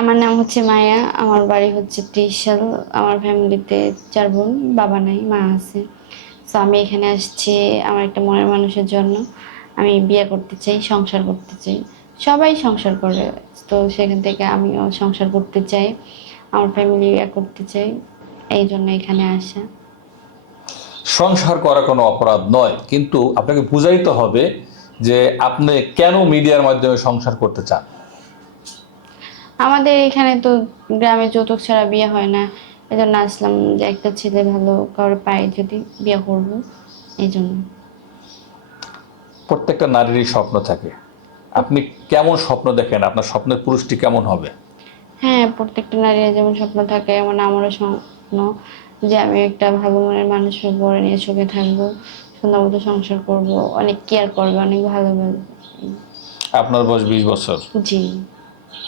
আমার নাম হচ্ছে মায়া, আমার বাড়ি হচ্ছে ত্রিশাল, আমার ফ্যামিলিতে চার বোন, বাবা নাই, মা আছে। তো আমি এখানে আসছি আমার একটা মনের মানুষের জন্য। আমি বিয়ে করতে চাই, সংসার করতে চাই। সবাই সংসার করে। তো সেখান থেকে আমিও সংসার করতে চাই, আমার ফ্যামিলি বিয়ে করতে চাই, এই জন্য এখানে আসা। সংসার করা কোনো অপরাধ নয়, কিন্তু আপনাকে বুঝাইতে হবে যে আপনি কেন মিডিয়ার মাধ্যমে সংসার করতে চান। আমাদের এখানে তো গ্রামে যৌতুক ছাড়া বিয়ে হয় না। এই জন্য আসলাম যে একটা ছেলে ভালো কারোর পাই যদি বিয়ে করব এই জন্য। প্রত্যেকটা নারীরই স্বপ্ন থাকে। আপনি কেমন স্বপ্ন দেখেন? আপনার স্বপ্নের পুরুষটি কেমন হবে? হ্যাঁ প্রত্যেকটা নারীর যেমন স্বপ্ন থাকে এমন আমারও স্বপ্ন যে আমি একটা ভালো মনের মানুষের বড় নিয়ে সুখে থাকব সুন্দর মতো সংসার করব অনেক কেয়ার করবে অনেক ভালো আপনার বয়স বিশ বছর। জি।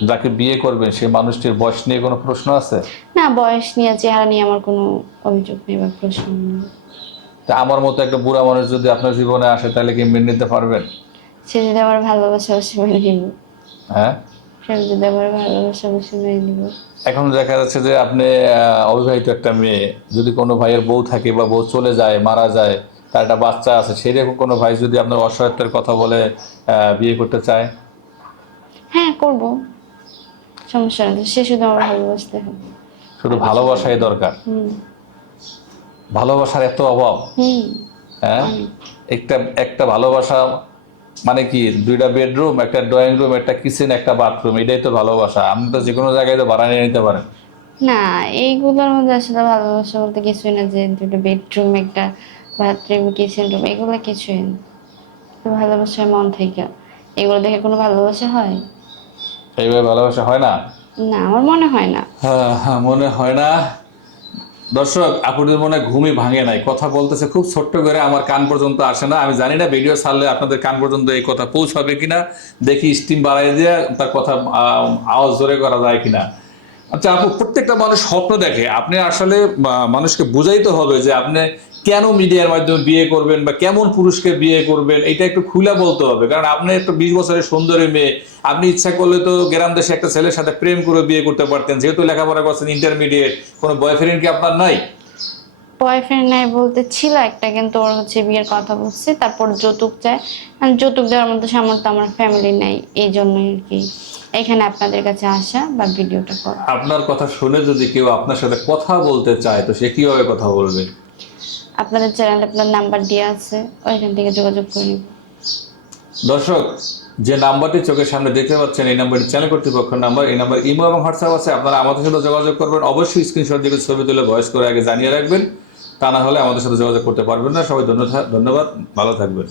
যাকে বিয়ে করবেন সেই মানুষটির বয়স নিয়ে কোনো প্রশ্ন আছে? না বয়স নিয়ে চেহারা নিয়ে আমার কোনো অভিযোগ নেই বা প্রশ্ন নেই। তা আমার মতো একটা বুড়া মানুষ যদি আপনার জীবনে আসে তাহলে কি মেনে নিতে পারবেন? সে যদি আমার ভালোবাসা অবশ্যই মেনে নিব। হ্যাঁ? সে যদি আমার ভালোবাসা অবশ্যই মেনে নিব। এখন দেখা যাচ্ছে যে আপনি অবিবাহিত একটা মেয়ে যদি কোনো ভাইয়ের বউ থাকে বা বউ চলে যায় মারা যায় তার একটা বাচ্চা আছে সেরকম কোনো ভাই যদি আপনার অসহায়ত্বের কথা বলে বিয়ে করতে চায়? হ্যাঁ করব। সমস্যা নেই সে শুধু আমার ভালোবাসতে হবে শুধু ভালোবাসাই দরকার। ভালোবাসার এত অভাব। হ্যাঁ? একটা একটা ভালোবাসা মানে কি দুইটা বেডরুম একটা ড্রয়িং রুম একটা কিচেন একটা বাথরুম এটাই তো ভালোবাসা। আপনি তো যে কোনো জায়গায় তো ভাড়া নিয়ে নিতে পারেন। না এইগুলোর মধ্যে আসলে ভালোবাসা বলতে কিছুই না যে দুটো বেডরুম একটা বাথরুম কিচেন রুম এগুলো কিছুই না। তো ভালোবাসা মন থেকে। এগুলো দেখে কোনো ভালোবাসা হয়? এইভাবে ভালোবাসা হয় না? না আমার মনে হয় না। হ্যাঁ, হ্যাঁ, মনে হয় না। দর্শক আপুদের মনে ঘুমই ভাঙে নাই। কথা বলতেছে খুব ছোট্ট করে আমার কান পর্যন্ত আসে না। আমি জানি না ভিডিও ছাড়লে আপনাদের কান পর্যন্ত এই কথা পৌঁছাবে কিনা। দেখি স্টিম বাড়াই দিয়ে তার কথা আওয়াজ জোরে করা যায় কিনা। আচ্ছা আপু প্রত্যেকটা মানুষ স্বপ্ন দেখে। আপনি আসলে মানুষকে বুঝাইতে হবে যে আপনি কেন মিডিয়ার মাধ্যমে বিয়ে করবেন বা কেমন পুরুষকে বিয়ে করবেন এটা একটু খুলে বলতে হবে। কারণ আপনি একটা বিশ বছরের সুন্দরী মেয়ে আপনি ইচ্ছা করলে তো গ্রাম দেশে একটা ছেলের সাথে প্রেম করে বিয়ে করতে পারতেন। যেহেতু লেখাপড়া করছেন ইন্টারমিডিয়েট কোনো বয়ফ্রেন্ড কি আপনার নাই? বয়ফ্রেন্ড নাই বলতে ছিল একটা কিন্তু ওর হচ্ছে বিয়ের কথা বলছে তারপর যৌতুক চায়। যৌতুক দেওয়ার মতো সামর্থ্য আমার ফ্যামিলি নাই এই জন্যই আর কি। এখানে আপনাদের কাছে আসা বা ভিডিওটা করা। আপনার কথা শুনে যদি কেউ আপনার সাথে কথা বলতে চায় তো সে কীভাবে কথা বলবে? আপনাদের চ্যানেলে আপনার নাম্বার দেওয়া আছে, ওইখান থেকে যোগাযোগ করে নিব। দর্শক, যে নাম্বারটি চোখের সামনে দেখতে পাচ্ছেন, এই নাম্বারটি চ্যানেল কর্তৃপক্ষের নাম্বার এই নাম্বার ইমো এবং হোয়াটসঅ্যাপ আছে, আপনারা আমাদের সাথে যোগাযোগ করবেন। অবশ্যই স্ক্রিনশট দিকে ছবি তুলে ভয়েস করে আগে জানিয়ে রাখবেন। তা না হলে আমাদের সাথে যোগাযোগ করতে পারবেন না। সবাই ধন্যবাদ, ভালো থাকবেন।